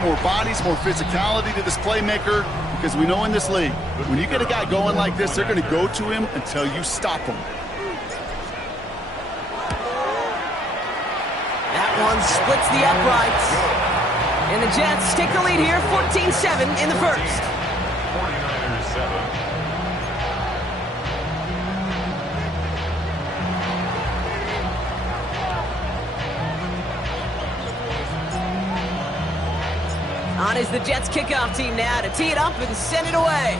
More bodies, more physicality to this playmaker, because we know in this league, when you get a guy going like this, they're going to go to him until you stop him. That one splits the uprights. And the Jets take the lead here, 14-7 in the first. 49ers 7. On is the Jets kickoff team now to tee it up and send it away.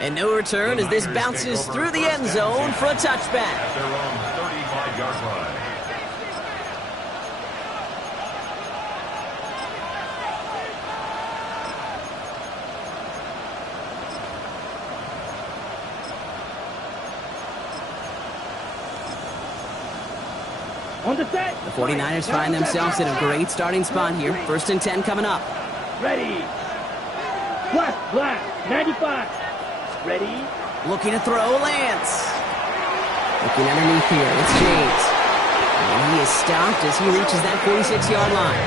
And no return as this bounces through the end zone for a touchback. At their own 35-yard line. On the set. The 49ers find themselves in a great starting spot here. 1st and 10 coming up. Ready. Black, 95. Ready. Looking to throw, Lance. Looking underneath here, it's James. And he is stopped as he reaches that 46-yard line.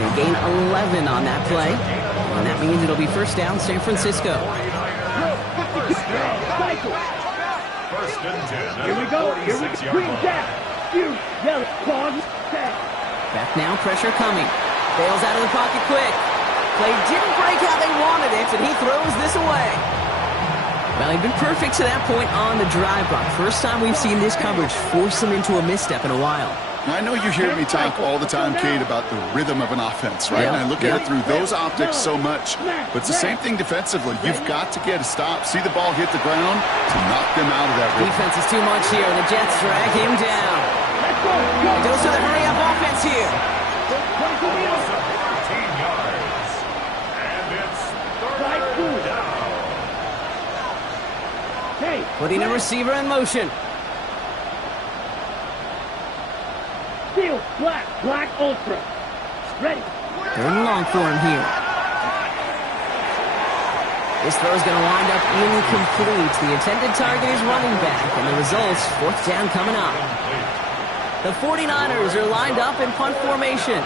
They gain 11 on that play. And that means it'll be 1st down, San Francisco. Cycle. 1st and 10. Here we go. Green jack. Yellow. Pause. Back now, pressure coming. Bails out of the pocket quick. Play didn't break how they wanted it, and he throws this away. Well, he'd been perfect to that point on the drive block. First time we've seen this coverage force him into a misstep in a while. Now, I know you hear me talk all the time, Kate, about the rhythm of an offense, right? And I look at it through those optics so much. But it's the same thing defensively. You've got to get a stop, see the ball hit the ground to knock them out of that rhythm. Defense is too much here, and the Jets drag him down. Goes to the hurry-up offense here. 13 yards. And it's 3rd down. Putting a receiver in motion. Steel, black ultra. Ready. 3rd and long for him here. This throw is going to wind up incomplete. The intended target is running back, and the results, 4th down coming up. The 49ers are lined up in punt formation.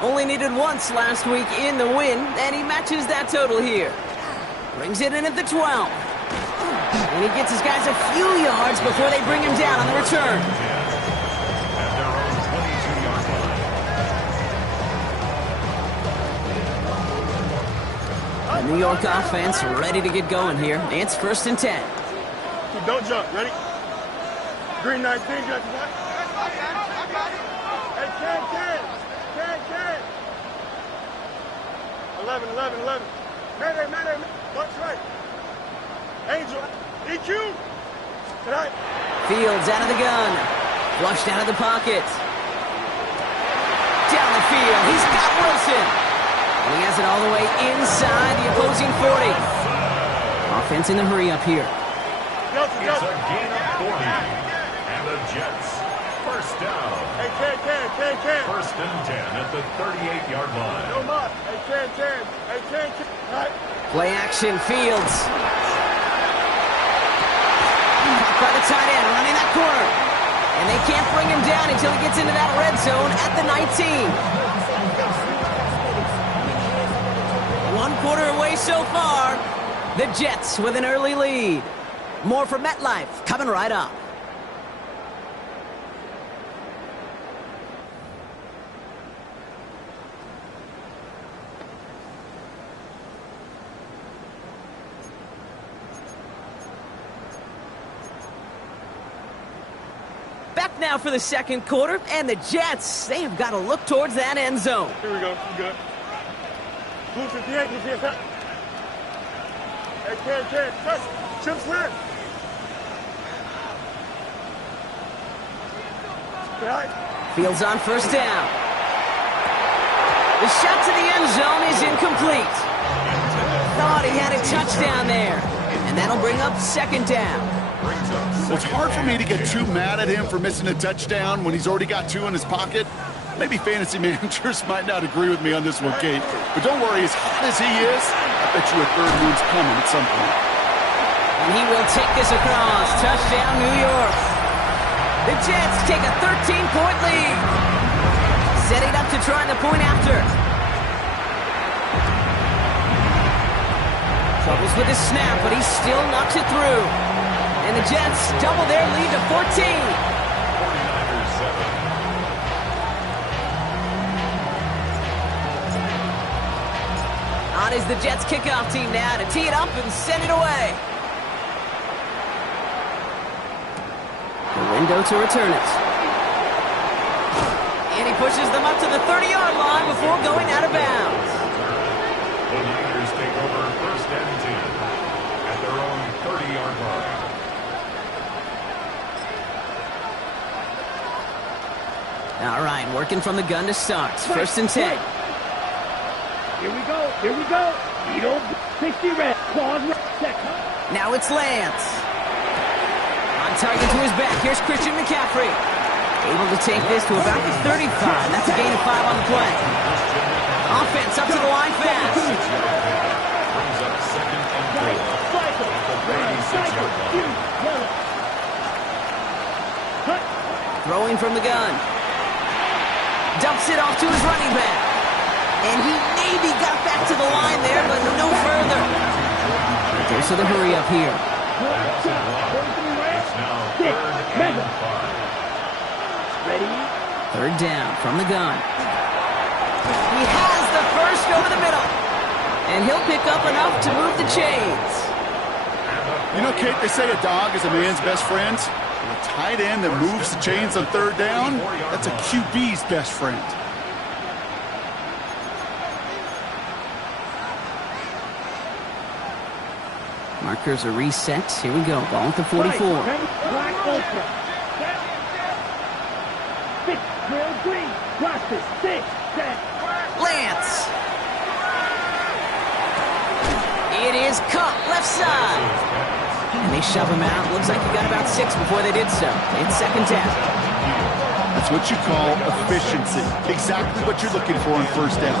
Only needed once last week in the win, and he matches that total here. Brings it in at the 12. And he gets his guys a few yards before they bring him down on the return. At their own 22-yard line. The New York offense ready to get going here. It's 1st and 10. Don't jump. Ready? Green 19, got you back. Hey, 10. 11. Mayday. Watch right. Angel. EQ. Tonight. Fields out of the gun. Flushed out of the pocket. Down the field. He's got Wilson. And he has it all the way inside the opposing 40. Offense in the hurry-up here. It's a gain of 40. And the Jets, 1st down. Hey, 10. 1st and 10 at the 38-yard line. No more. Hey, 10. Hey, 10. Right. Play action, Fields. Caught by the tight end, running that corner. And they can't bring him down until he gets into that red zone at the 19. 1 quarter away so far. The Jets with an early lead. More from MetLife coming right up. Back now for the 2nd quarter, and the Jets, they have got to look towards that end zone. Here we go. We good. Blue 58. Hey, 10. Touch. Chip slant. Right. Fields on 1st down. The shot to the end zone is incomplete. Thought he had a touchdown there. And that'll bring up 2nd down. Well, it's hard for me to get too mad at him for missing a touchdown when he's already got 2 in his pocket. Maybe fantasy managers might not agree with me on this one, Kate. But don't worry, as hot as he is, I bet you a 3rd one's coming at some point. And he will take this across. Touchdown, New York. The Jets take a 13-point lead. Setting up to try the point after. Troubles with his snap, but he still knocks it through. And the Jets double their lead to 14. 49ers 7. On is the Jets kickoff team now to tee it up and send it away. The window to return it. And he pushes them up to the 30-yard line before going out of bounds. The Niners take over first and 10 at their own 30-yard line. All right, working from the gun to start. First and 10. Here we go. Here we go. Needle 60 red. Claws second. Now it's Lance. On target to his back. Here's Christian McCaffrey. Able to take this to about the 35. That's a gain of 5 on the play. Offense up to the line fast. Brings up second and 4 at the 36-yard line. Throwing from the gun. Dumps it off to his running back. And he maybe got back to the line there, but no further. There's the hurry up here. It's now third and 5. Ready? Third down from the gun. He has the first over the middle. And he'll pick up enough to move the chains. You know, Kate, they say a dog is a man's best friend. A tight end that moves the chains on third down, that's a QB's best friend. Markers are reset. Here we go. Ball at the 44. Black ultra. 6, real green. Watch this. 6, 7. Lance. It is cut left side. And they shove him out. Looks like he got about 6 before they did so. It's second down. That's what you call efficiency. Exactly what you're looking for on first down.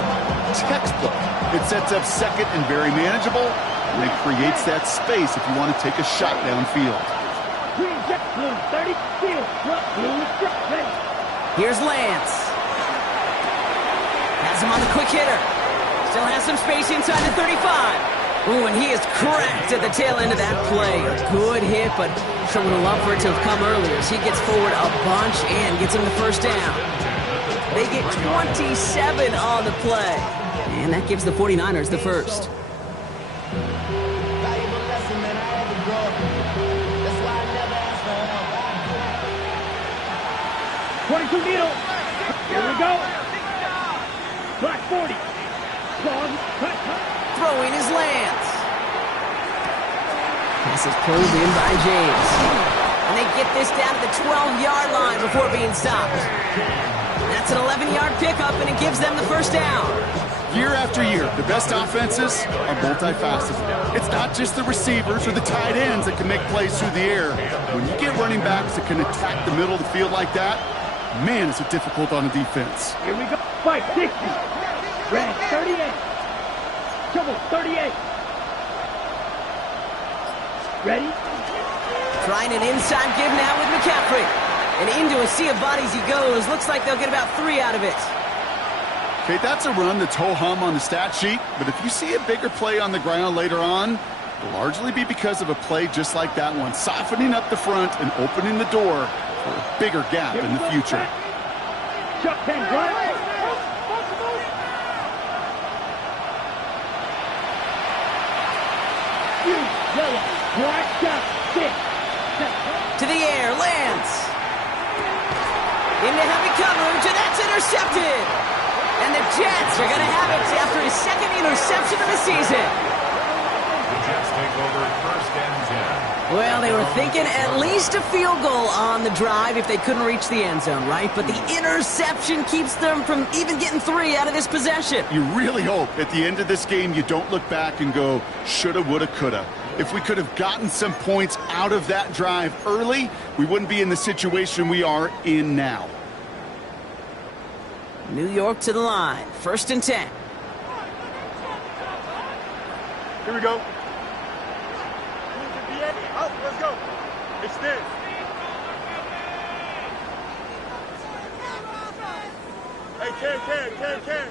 Textbook. It sets up second and very manageable, and it creates that space if you want to take a shot downfield. Green jet, blue 30, field, blue, ready. Here's Lance. Has him on the quick hitter. Still has some space inside the 35. Ooh, and he is cracked at the tail end of that play. A good hit, but sure would have loved for it to have come earlier as he gets forward a bunch and gets him the first down. They get 27 on the play. And that gives the 49ers the first. 22 needle. Here we go. Black 40. Claws, cut. Throwing is Lance. Pass is pulled in by James. And they get this down to the 12-yard line before being stopped. That's an 11-yard pickup, and it gives them the first down. Year after year, the best offenses are multifaceted. It's not just the receivers or the tight ends that can make plays through the air. When you get running backs that can attack the middle of the field like that, man, is it difficult on a defense. Here we go. Fight 60. Red 38. Trouble 38. Ready? Trying an inside give now with McCaffrey. And into a sea of bodies he goes. Looks like they'll get about 3 out of it. Okay, that's a run that's ho-hum on the stat sheet, but if you see a bigger play on the ground later on, it'll largely be because of a play just like that one, softening up the front and opening the door for a bigger gap in the future. Chuck 10, right? Yellow, black, shot, 6. To the air, Lance. Into heavy coverage, and that's intercepted. And the Jets are going to have it after his second interception of the season. The Jets take over first and 10. Well, they were thinking at least a field goal on the drive if they couldn't reach the end zone, right? But the interception keeps them from even getting 3 out of this possession. You really hope at the end of this game you don't look back and go, shoulda, woulda, coulda. If we could have gotten some points out of that drive early, we wouldn't be in the situation we are in now. New York to the line. First and 10. Here we go. Out, let's go. Extend. Can.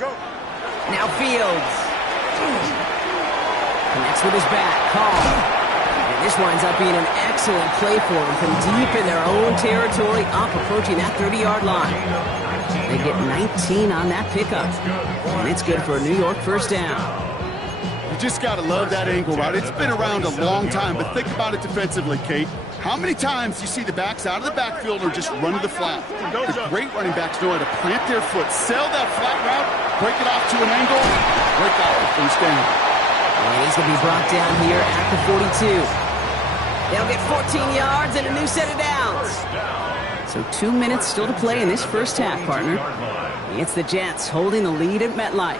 Go. Now Fields. Connects with his back. Call. And this winds up being an excellent play for him from deep in their own territory, up approaching that 30-yard line. They get 19 on that pickup. And it's good for a New York first down. You just got to love that angle route. It's been around a long time, but think about it defensively, Kate. How many times you see the backs out of the backfield or just run to the flat? The great running backs know how to plant their foot, sell that flat route, break it off to an angle, break out the first down. And he's going to be brought down here at the 42. They'll get 14 yards and a new set of downs. So 2 minutes still to play in this first half, partner. It's the Jets holding the lead at MetLife.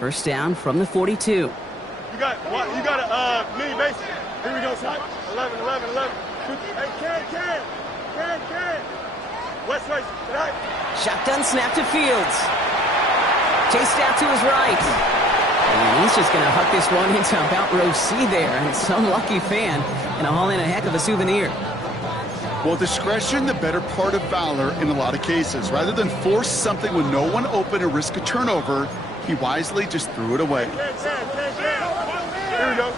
First down from the 42. You got a mini base. Here we go, son. 11. Hey, can. West race. Tonight. Shotgun snap to Fields. Chased out to his right. And he's just going to huck this one into about row C there. And some lucky fan and haul in a heck of a souvenir. Well, discretion, the better part of valor in a lot of cases. Rather than force something with no one open and risk a turnover, he wisely just threw it away. Here we go.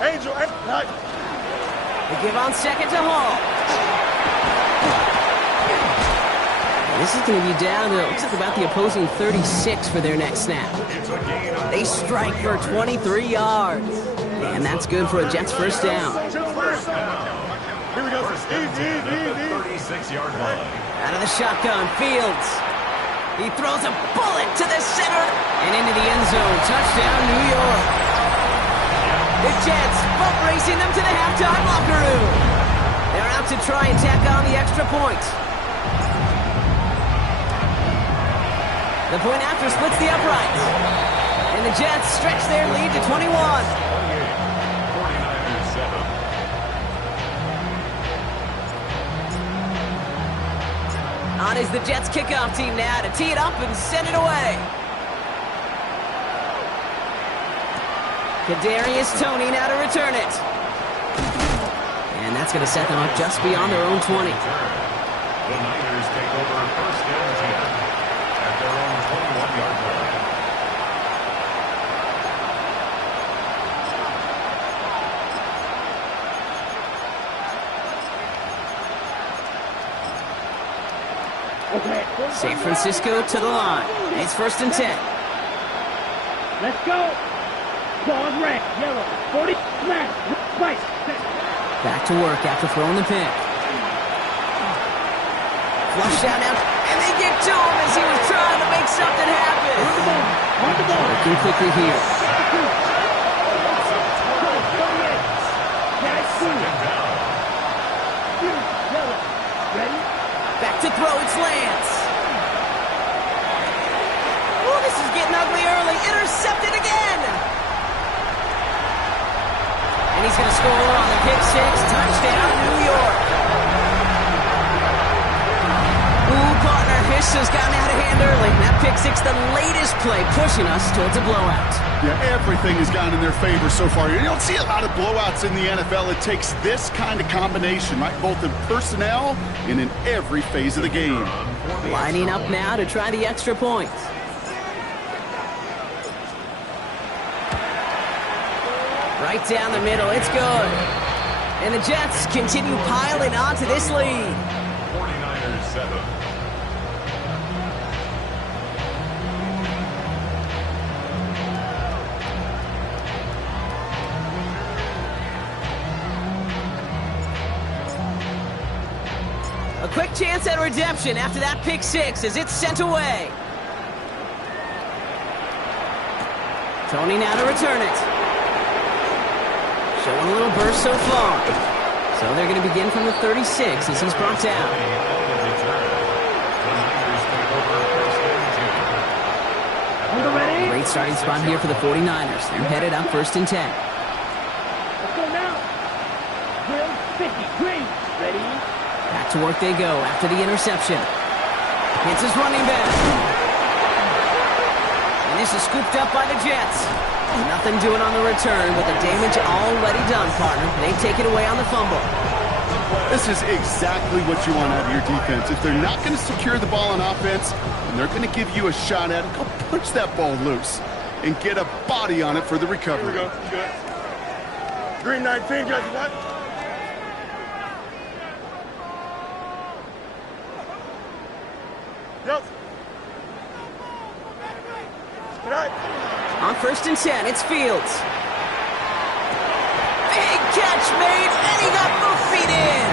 Angel. They give on second to Hall. This is going to be down to, it looks like about the opposing 36 for their next snap. They strike for 23 yards. And that's good for a Jets first down. Here we go. Easy. 36-yard line. Out of the shotgun, Fields. He throws a bullet to the center and into the end zone. Touchdown, New York. The Jets boat racing them to the halftime locker room. They're out to try and tack on the extra point. The point after splits the uprights. And the Jets stretch their lead to 21. 49ers 7. On is the Jets kickoff team now to tee it up and send it away. Kadarius Toney now to return it. And that's going to set them up just beyond their own 20. The Niners take over first down 10 at their own 21-yard line. San Francisco to the line. It's first and 10. Let's go. Claws red, yellow, 40, smash, right. Back to work after throwing the pick. Flush down now, and they get to him as he was trying to make something happen. On the ball. Working quickly here. Back to throw, it's Lance. Oh, this is getting ugly early. Intercepted again. And he's going to score on the pick six. Touchdown, New York. Ooh, partner, this has gotten out of hand early. That pick six, the latest play, pushing us towards a blowout. Yeah, everything has gone in their favor so far. You don't see a lot of blowouts in the NFL. It takes this kind of combination, right? Both in personnel and in every phase of the game. Lining up now to try the extra point. Right down the middle, it's good. And the Jets continue piling on to this lead. 49ers 7. A quick chance at redemption after that pick six as it's sent away. Toney now to return it. Showing a little burst so far. So they're going to begin from the 36 as he's brought down. Great starting spot here for the 49ers. They're headed up first and 10. Let's go now. Drill 50, green. Ready? Back to work they go after the interception. Hits his running back. And this is scooped up by the Jets. Nothing doing on the return with the damage already done, partner. They take it away on the fumble. This is exactly what you want out of your defense. If they're not going to secure the ball on offense, and they're going to give you a shot at it, go punch that ball loose and get a body on it for the recovery. Here we go. Good. Green 19, guys. What? Yep. Tonight. On 1st and 10, it's Fields. Big catch made, and he got both feet in.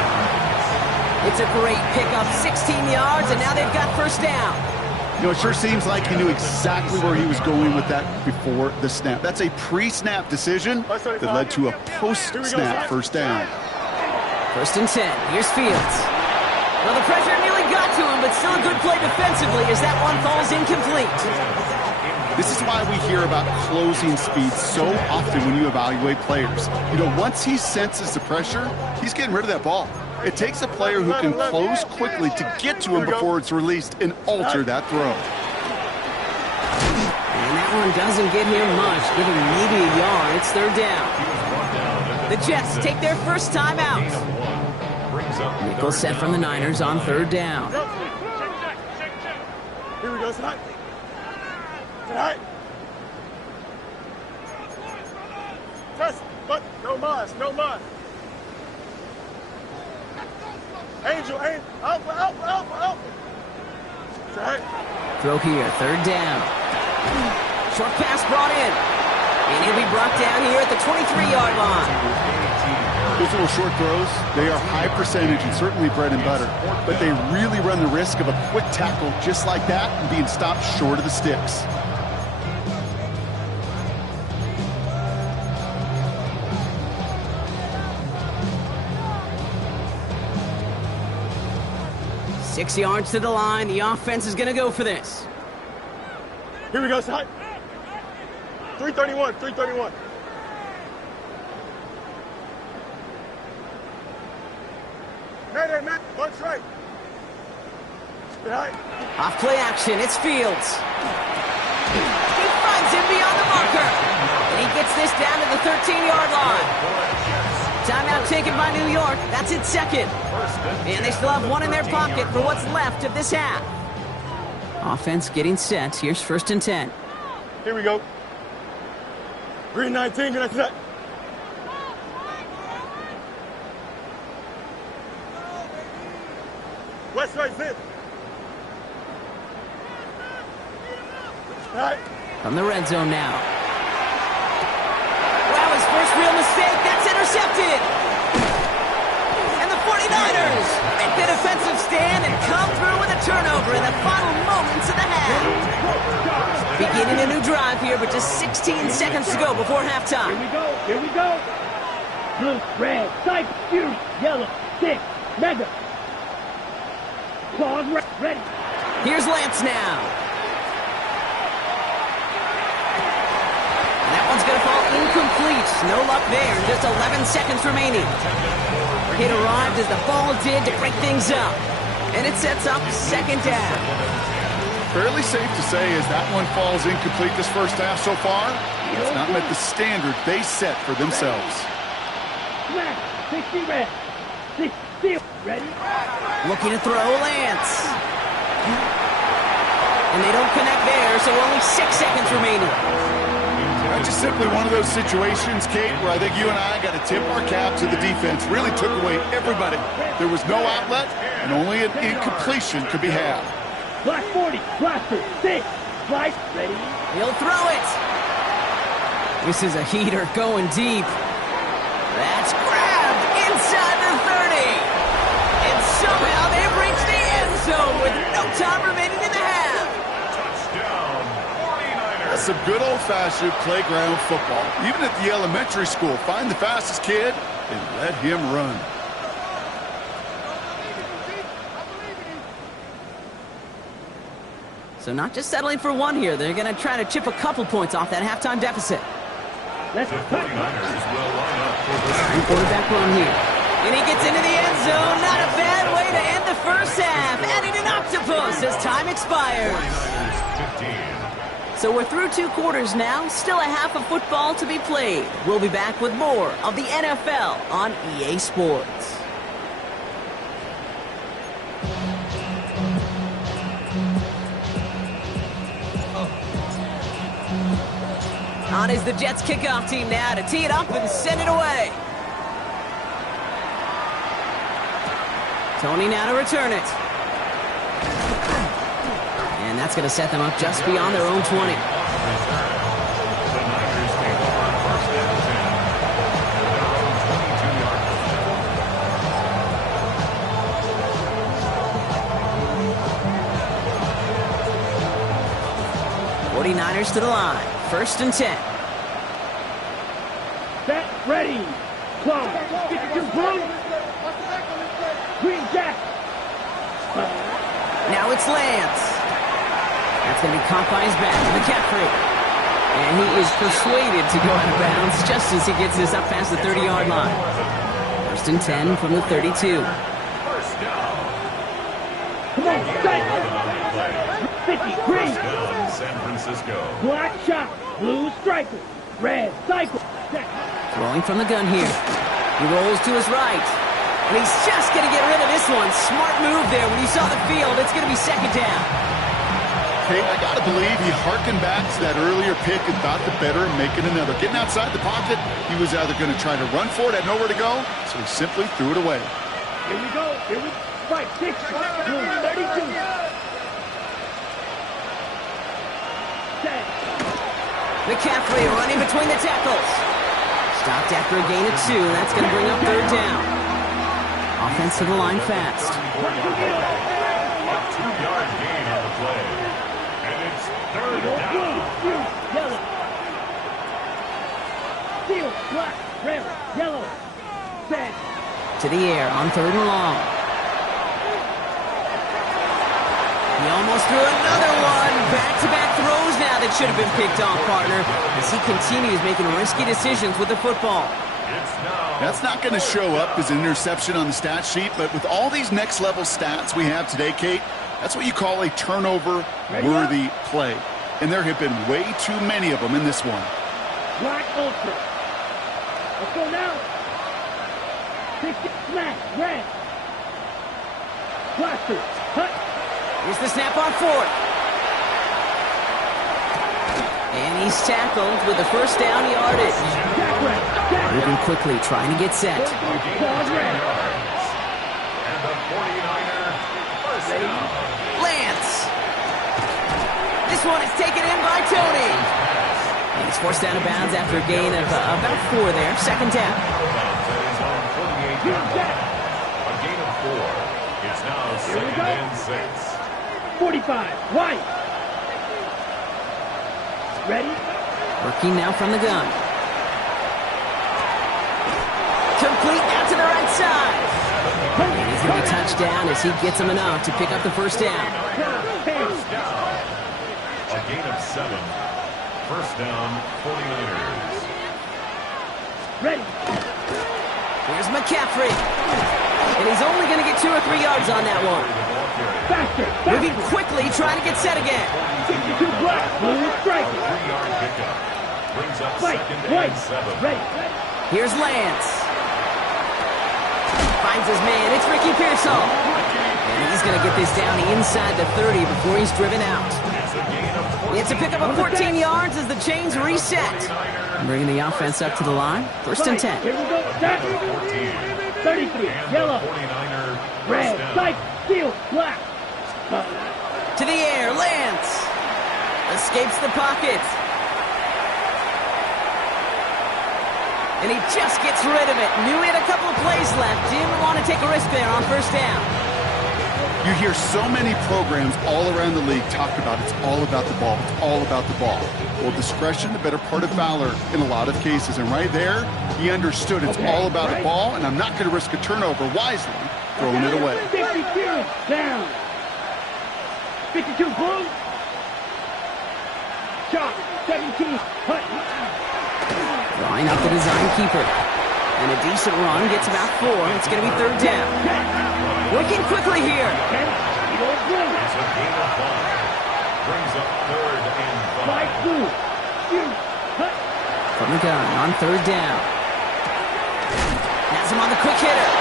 It's a great pickup, 16 yards, and now they've got 1st down. You know, it sure seems like he knew exactly where he was going with that before the snap. That's a pre-snap decision that led to a post-snap 1st down. 1st and 10, here's Fields. Well, the pressure nearly got to him, but still a good play defensively as that one falls incomplete. This is why we hear about closing speed so often when you evaluate players. You know, once he senses the pressure, he's getting rid of that ball. It takes a player who can close quickly to get to him before it's released and alter that throw. And that one doesn't get him much, giving maybe a yard. It's 3rd down. The Jets take their first time out. Nickel set from the Niners on 3rd down. Here we go, tonight. Tonight. Test, but no mas, no mas. Angel, out. Tonight. Throw here, 3rd down. Short pass brought in. And he'll be brought down here at the 23-yard line. Those little short throws, they are high percentage and certainly bread and butter, but they really run the risk of a quick tackle just like that and being stopped short of the sticks. Six yards to the line. The offense is going to go for this. Here we go, side. 331. Man, bunch right. Right. Off play action, it's Fields. He finds him beyond the marker. And he gets this down to the 13-yard line. Timeout taken by New York. That's its 2nd. And they still have one in their pocket for what's left of this half. Offense getting set. Here's 1st and 10. Here we go. Green 19, get that. West right zip. Right. From the red zone now. Wow, his first real mistake. That's intercepted. And the 49ers make the defensive stand and come through with a turnover in the final moments of the half. Beginning a new drive here, but just 16 seconds to go before halftime. Here we go. Blue, red, stripe, huge, yellow, 6, mega. Claws ready. Here's Lance now. That one's going to fall incomplete. No luck there. Just 11 seconds remaining. Hit arrived as the ball did to break things up. And it sets up 2nd down. Fairly safe to say as that one falls incomplete this first half so far, it's not met the standard they set for themselves. Smash, 60 red. 60 ready. Looking to throw Lance. And they don't connect there, so only 6 seconds remaining. That's just simply one of those situations, Kate, where I think you and I got to tip our cap to the defense. Really took away everybody. There was no outlet, and only an incompletion could be had. Black 40, blaster, 6, slice, ready. He'll throw it. This is a heater going deep. That's grabbed inside the 30. And somehow they've reached the end zone with no time remaining in the half. Touchdown, 49ers. That's some good old-fashioned playground football. Even at the elementary school, find the fastest kid and let him run. So not just settling for one here. They're going to try to chip a couple points off that halftime deficit. Let's The cut. 49ers will line up for this. Quarterback run here. And he gets into the end zone. Not a bad way to end the first half. Adding an octopus as time expires. 49ers 15. So we're through 2 quarters now, still a half of football to be played. We'll be back with more of the NFL on EA Sports. On is the Jets kickoff team now to tee it up and send it away. Tony now to return it. And that's going to set them up just beyond their own 20. '49ers to the line. 1st and 10. Set, ready. Close. Get your blue. Green Jack. Now it's Lance. That's going to be caught by his back. McCaffrey. And he is persuaded to go out of bounds just as he gets this up past the 30-yard line. 1st and 10 from the 32. Come on, set. 50, green. San Francisco. Black shot. Blue striker. Red cycle. Set. Throwing from the gun here. He rolls to his right. And he's just going to get rid of this one. Smart move there. When you saw the field, it's going to be 2nd down. Hey, I got to believe he harkened back to that earlier pick and thought the better of making another. Getting outside the pocket, he was either going to try to run for it, had nowhere to go, so he simply threw it away. Here we go. Here we fight. 6, blue 32. Set. McCaffrey running between the tackles. Stopped after a gain of 2. That's going to bring up 3rd down. Offense to the line fast. A 2-yard gain on the play. And it's 3rd down. Yellow. Steel, black, red, yellow. Set. To the air on 3rd and long. He almost threw another one. Back-to-back throws now that should have been picked off, partner, as he continues making risky decisions with the football. That's not going to show up as an interception on the stat sheet, but with all these next-level stats we have today, Kate, that's what you call a turnover-worthy play. And there have been way too many of them in this one. Black ultra. Let's go now. 60, smash, red. Blaster, cut. Here's the snap on 4th. And he's tackled with the 1st down yardage. Jack red, jack red. Moving quickly, trying to get set. Claws red. And the 49er first down. Lance. This one is taken in by Tony. And he's forced out of bounds after a gain of about 4 there. 2nd down. A gain of 4. It's now 2nd and 6. 45, white. Ready? Working now from the gun. Complete out to the right side. And he's going to be touchdown as he gets him enough to pick up the 1st down. First down. A gain of 7. 1st down, 49ers. Ready. Here's McCaffrey. And he's only going to get 2 or 3 yards on that one. Faster, Moving faster. quickly, trying to get set again. 62 black, blue striker. 3-yard pickup. Brings up Fight, 2nd white, and 7. ready. Here's Lance. Finds his man. It's Ricky Pearsall. And he's going to get this down inside the 30 before he's driven out. It's a gain of 14. It's a pickup of 14 yards as the chains reset. Bringing the offense up to the line. 1st and 10. Here we go. Set. 33, yellow. 49er Red, sight, steel, black. To the air, Lance. Escapes the pocket. And he just gets rid of it. Knew he had a couple of plays left. Didn't want to take a risk there on 1st down. You hear so many programs all around the league talk about it's all about the ball. It's all about the ball. Well, discretion, the better part of valor in a lot of cases. And right there, he understood it's all about the ball, and I'm not going to risk a turnover wisely, throwing it away. 52, down. 52, blue. Shot, 17, cut. Drawing up the design keeper. And a decent run gets about 4. It's going to be 3rd down. Working quickly here. It's a gain of 5. Brings up 3rd and 5. Slide through. Shoot. Cut. From the gun on 3rd down. Has him on the quick hitter.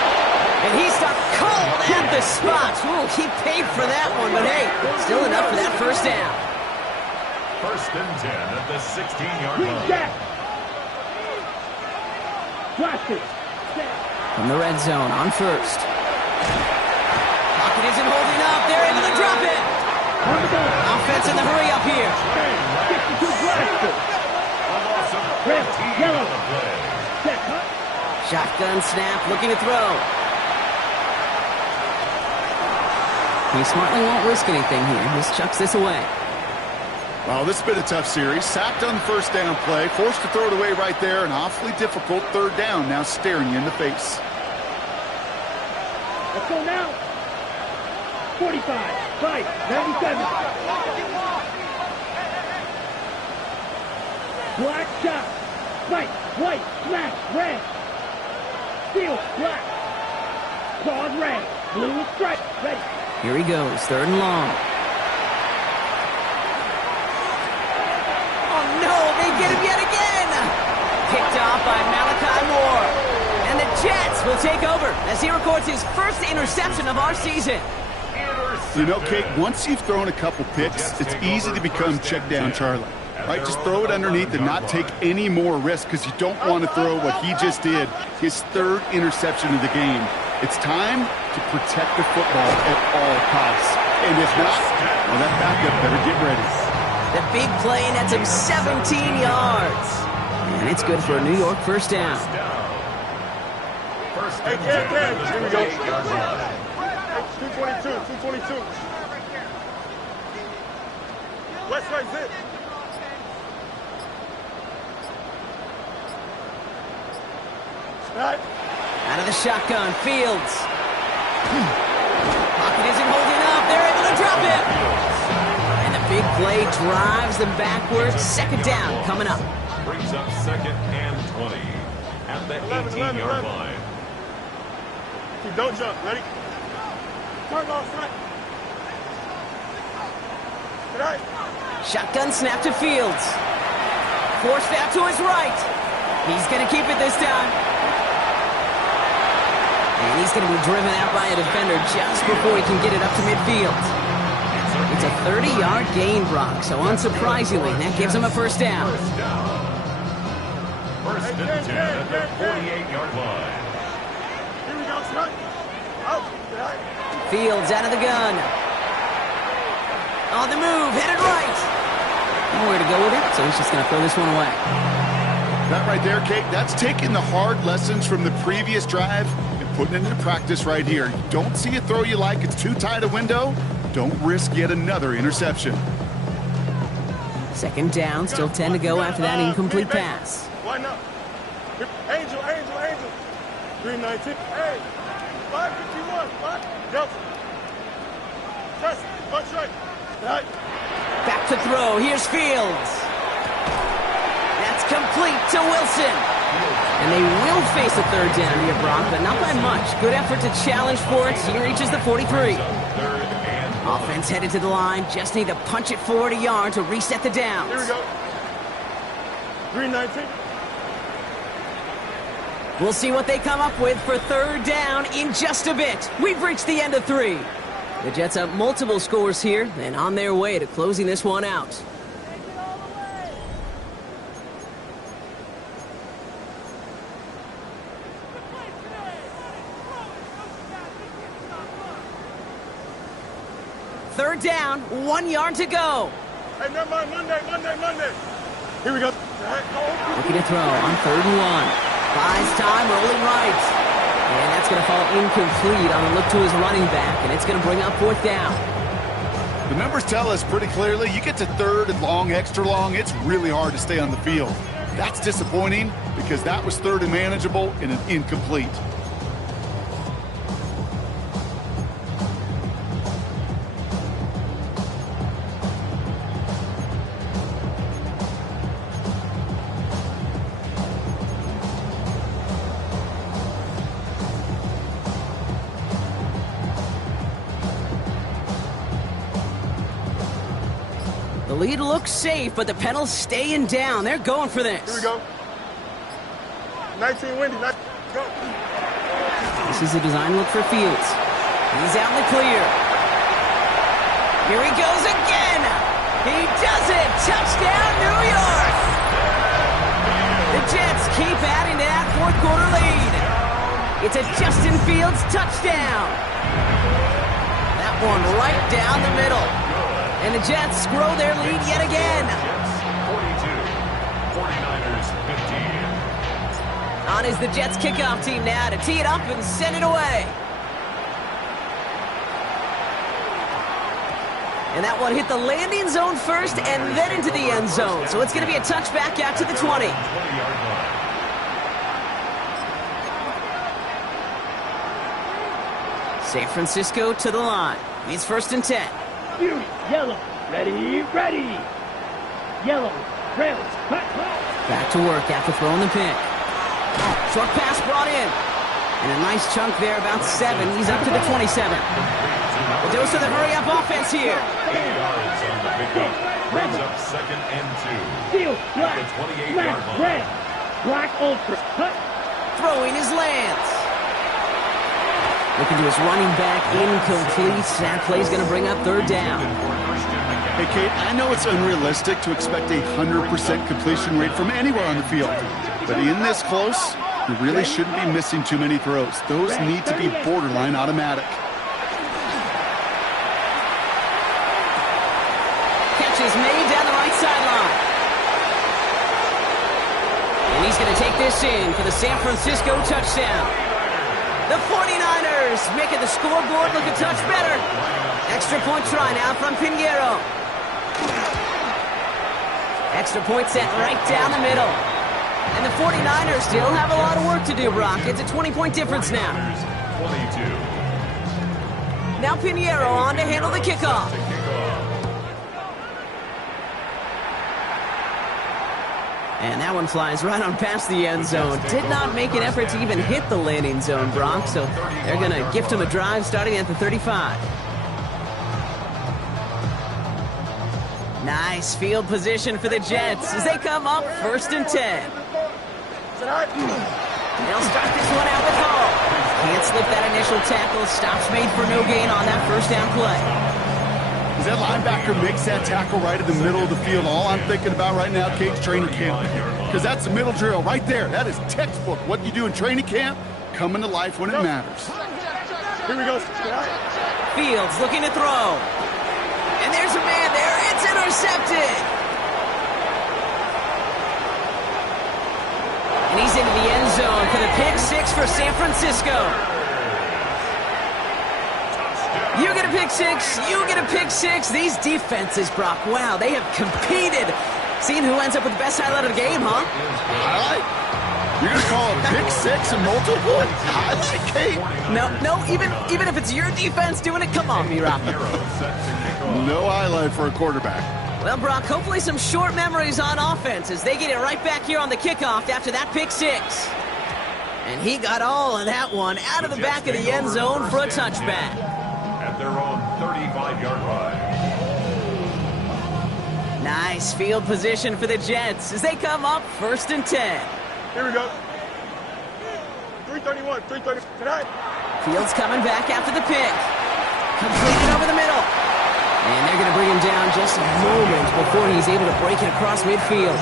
And he stopped cold at the spot. Ooh, he paid for that one, but hey, still enough for that 1st down. 1st and 10 at the 16-yard Green line. jack. Blast it. From the red zone on 1st. Pocket isn't holding up. They're able to drop it. On the ball. Offense in the hurry up here. 62 blaster. Red, yellow. Set, cut. Shotgun snap, looking to throw. He smartly won't risk anything here. Just chucks this away. Well, this has been a tough series. Sacked on the 1st down play, forced to throw it away right there. An awfully difficult 3rd down now staring you in the face. Let's go now. 45, right, 97. Black shot. White, white, smash, red. Steel, black. Claws, red. Blue, stripe, ready. Here he goes, 3rd and long. Oh no, they get him yet again! Picked off by Malachi Moore. And the Jets will take over as he records his 1st interception of our season. You know, Kate, once you've thrown a couple picks, it's easy to become check down Charlie. Right, just throw it underneath and not take any more risk because you don't want to throw what he just did, his 3rd interception of the game. It's time to protect the football at all costs. And if not, well, that backup better get ready. The big play nets him 17 yards. And it's good for a New York 1st down. 1st Hey, and 10 Cam, at the here we go. 28-yard line. 222. West right zip. Snap. Out of the shotgun, Fields. Pocket isn't holding up. They're able to drop it. And the big play drives them backwards. 2nd down coming up. Brings up 2nd and 20 at the 18-yard line. Keep, don't jump. Ready? Turn off, snap. Right. Shotgun snap to Fields. Forced out to his right. He's going to keep it this time. And he's going to be driven out by a defender just before he can get it up to midfield. It's a 30-yard gain, Brock, so unsurprisingly, that gives him a 1st down. 1st and 10 at the 48-yard line. Here we go, snap. Out. Right. Fields out of the gun. On the move, headed right. Nowhere to go with it, so he's just going to throw this one away. That right there, Kate, that's taking the hard lessons from the previous drive and putting it into practice right here. You don't see a throw you like, it's too tight a window, don't risk yet another interception. 2nd down, still 10 to go after that incomplete pass. Why not? Angel. 319. Hey. 551. 5. Delta. Press. Punch right. Right. Back to throw, here's Fields. That's complete to Wilson. And they will face a 3rd down here, Brock, but not by much. Good effort to challenge for it. He reaches the 43. Offense headed to the line. Just need to punch it forward a yard to reset the downs. Here we go. 319. We'll see what they come up with for 3rd down in just a bit. We've reached the end of 3. The Jets up multiple scores here and on their way to closing this one out. Third down, 1 yard to go. Hey, never mind. Monday. Here we go. Looking to throw on 3rd and 1. Buys time, rolling right. And that's going to fall incomplete on a look to his running back, and it's going to bring up 4th down. The numbers tell us pretty clearly, you get to 3rd and long, extra long, it's really hard to stay on the field. That's disappointing because that was 3rd and manageable and an incomplete. The lead looks safe, but the pedal's staying down. They're going for this. Here we go. 19 windy. Go. This is a design look for Fields. He's out in the clear. Here he goes again. He does it. Touchdown, New York. The Jets keep adding to that fourth quarter lead. It's a Justin Fields touchdown. That one right down the middle. And the Jets grow their lead yet again. 42, 49ers 15. On is the Jets kickoff team now to tee it up and send it away. And that one hit the landing zone first and then into the end zone. So it's going to be a touchback out to the 20. 20-yard line. San Francisco to the line. It's 1st and 10. Fury, yellow, ready, ready. Yellow, red, hot, hot. Back to work after throwing the pick. Short pass brought in. And a nice chunk there, about 7. He's up to the 27. The dose of the hurry-up offense here. 8 yards on the pickup. Brings up 2nd and 2. Steel, black, At the 28-yard black, line. red, black, ultra, hot. Throwing his lands. Looking to his running back, incomplete. That play's going to bring up 3rd down. Hey, Kate, I know it's unrealistic to expect a 100% completion rate from anywhere on the field. But in this close, you really shouldn't be missing too many throws. Those need to be borderline automatic. Catch is made down the right sideline. And he's going to take this in for the San Francisco touchdown. The 49ers making the scoreboard look a touch better. Extra point try now from Pinheiro. Extra point set right down the middle. And the 49ers still have a lot of work to do, Brock. It's a 20-point difference now. 22. Now Pinheiro on to handle the kickoff. And that one flies right on past the end zone. Did not make an effort to even hit the landing zone, Brock. So they're going to gift him a drive starting at the 35. Nice field position for the Jets as they come up 1st and 10. They'll start this one out with Hall. Can't slip that initial tackle. Stops made for no gain on that 1st down play. As that linebacker makes that tackle right in the middle of the field, all I'm thinking about right now, Kate's training camp. Because that's the middle drill right there. That is textbook. What you do in training camp, coming to life when it matters. Here we go. Fields looking to throw. And there's a man there. It's intercepted. And he's into the end zone for the pick 6 for San Francisco. You get a pick 6. You get a pick 6. These defenses, Brock, wow, they have competed. Seeing who ends up with the best highlight of the game, huh? Highlight? You're going to call a pick 6 and multiple? Highlight, Kate? No, even if it's your defense doing it, come on, B-Rock. No highlight for a quarterback. Well, Brock, hopefully some short memories on offense as they get it right back here on the kickoff after that pick 6. And he got all of that one out of the back of the end zone for a touchback. At their own 35-yard line. Nice field position for the Jets as they come up 1st and 10. Here we go. 331, 330. Tonight. Fields coming back after the pick. Completed over the middle. And they're going to bring him down just a moment before he's able to break it across midfield.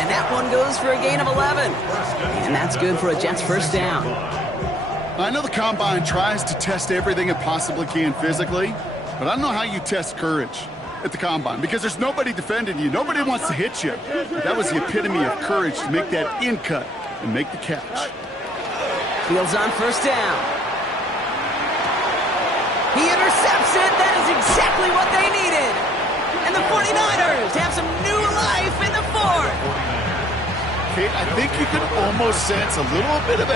And that one goes for a gain of 11. And that's good for a Jets 1st down. I know the Combine tries to test everything it possibly can physically, but I don't know how you test courage at the Combine because there's nobody defending you. Nobody wants to hit you. But that was the epitome of courage to make that in cut and make the catch. Fields on 1st down. He intercepts it. That is exactly what they needed. And the 49ers have some new life in the 4th. Kate, I think you can almost sense a little bit of a